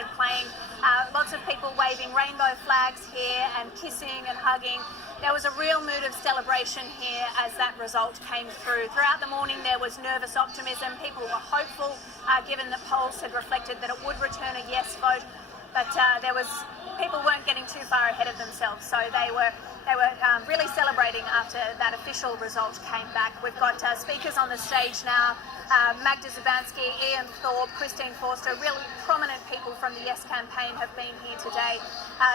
started playing. Lots of people waving rainbow flags here and kissing and hugging. There was a real mood of celebration here as that result came through. Throughout the morning there was nervous optimism. People were hopeful, given that polls had reflected that it would return a yes vote. But people weren't getting too far ahead of themselves, so they were really celebrating after that official result came back. We've got speakers on the stage now. Magda Szubanski, Ian Thorpe, Christine Forster, really prominent people from the Yes campaign have been here today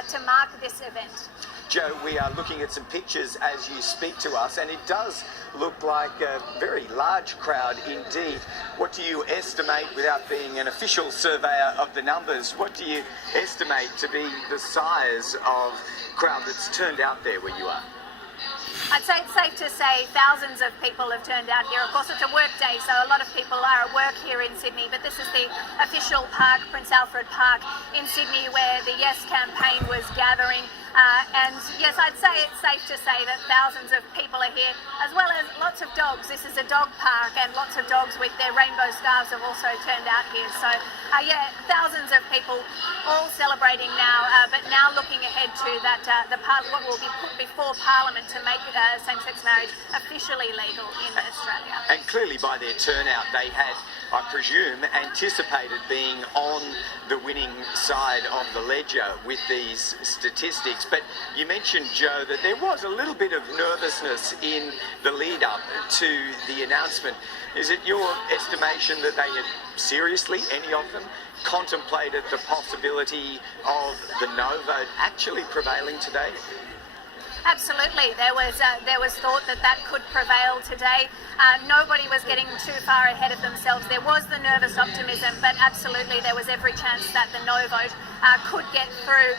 to mark this event. Jo, we are looking at some pictures as you speak to us, and it does look like a very large crowd indeed. What do you estimate, without being an official surveyor of the numbers, what do you estimate to be the size of crowd that's turned out there where you are? I'd say it's safe to say thousands of people have turned out here. Of course, it's a work day, so a lot of people are at work here in Sydney, but this is the official park, Prince Alfred Park in Sydney, where the Yes campaign was gathering. And yes, I'd say it's safe to say that thousands of people are here, as well as lots of dogs. This is a dog park, and lots of dogs with their rainbow scarves have also turned out here. So yeah, thousands of people all celebrating now, but now looking ahead to that what will be put before Parliament to make same-sex marriage officially legal in Australia. And clearly by their turnout they had, I presume, anticipated being on the winning side of the ledger with these statistics. But you mentioned, Jo, that there was a little bit of nervousness in the lead up to the announcement. Is it your estimation that they had seriously, any of them, contemplated the possibility of the no vote actually prevailing today? Absolutely. There was thought that could prevail today. Nobody was getting too far ahead of themselves. There was the nervous optimism, but absolutely there was every chance that the no vote could get through.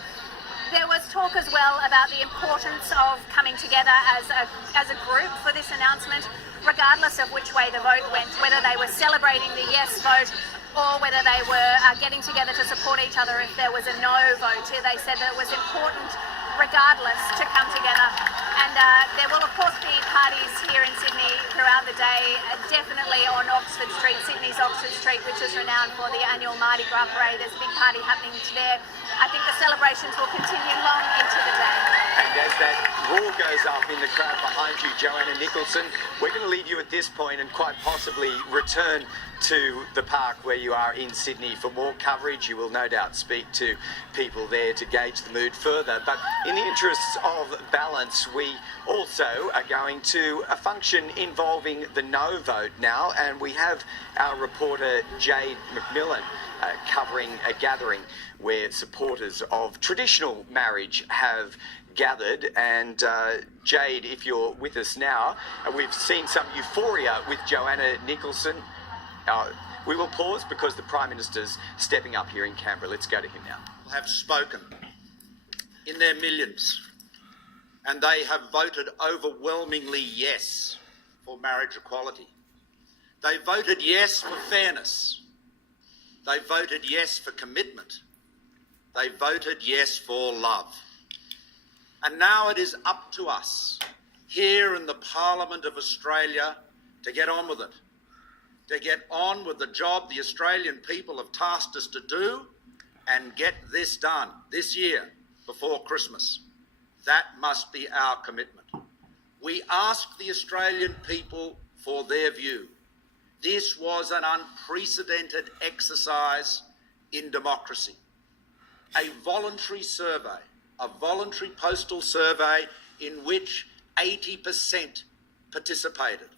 There was talk as well about the importance of coming together as a group for this announcement, regardless of which way the vote went, whether they were celebrating the yes vote or whether they were getting together to support each other if there was a no vote. They said that it was important regardless to come together, and there will of course be parties here in Sydney throughout the day, definitely on Oxford Street, Sydney's Oxford Street, which is renowned for the annual Mardi Gras parade. There's a big party happening there. I think the celebrations will continue long into the day. And as that roar goes up in the crowd behind you, Joanna Nicholson, we're going to leave you at this point and quite possibly return to the park where you are in Sydney for more coverage. You will no doubt speak to people there to gauge the mood further. But in the interests of balance, we also are going to a function involving the no vote now, and we have our reporter Jade McMillan covering a gathering where supporters of traditional marriage have gathered. And Jade, if you're with us now, we've seen some euphoria with Joanna Nicholson. We will pause because the Prime Minister's stepping up here in Canberra. Let's go to him now. Have spoken in their millions, and they have voted overwhelmingly yes for marriage equality. They voted yes for fairness. They voted yes for commitment. They voted yes for love. And now it is up to us here in the Parliament of Australia to get on with it, to get on with the job the Australian people have tasked us to do and get this done this year before Christmas. That must be our commitment. We ask the Australian people for their view. This was an unprecedented exercise in democracy. A voluntary survey, a voluntary postal survey in which 80% participated,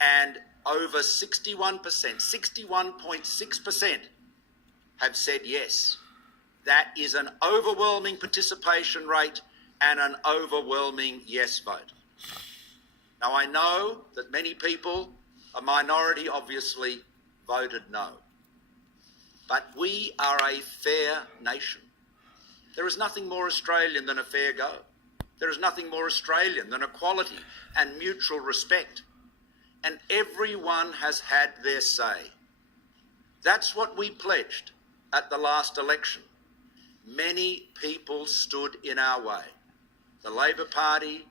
and over 61%, 61.6% have said yes. That is an overwhelming participation rate and an overwhelming yes vote. Now, I know that many people, a minority obviously, voted no. But we are a fair nation. There is nothing more Australian than a fair go. There is nothing more Australian than equality and mutual respect. And everyone has had their say. That's what we pledged at the last election. Many people stood in our way. The Labor Party,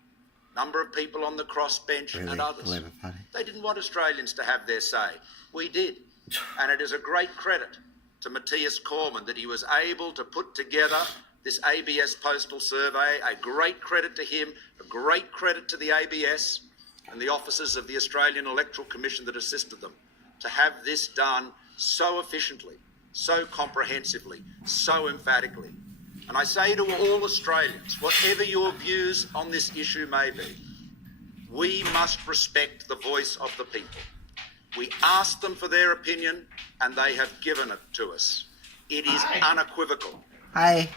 number of people on the crossbench and others. Labor Party. They didn't want Australians to have their say. We did. And it is a great credit to Matthias Cormann that he was able to put together this ABS postal survey. A great credit to him, a great credit to the ABS and the officers of the Australian Electoral Commission that assisted them to have this done so efficiently, so comprehensively, so emphatically. And I say to all Australians, whatever your views on this issue may be, we must respect the voice of the people. We asked them for their opinion and they have given it to us. It is unequivocal. Hi.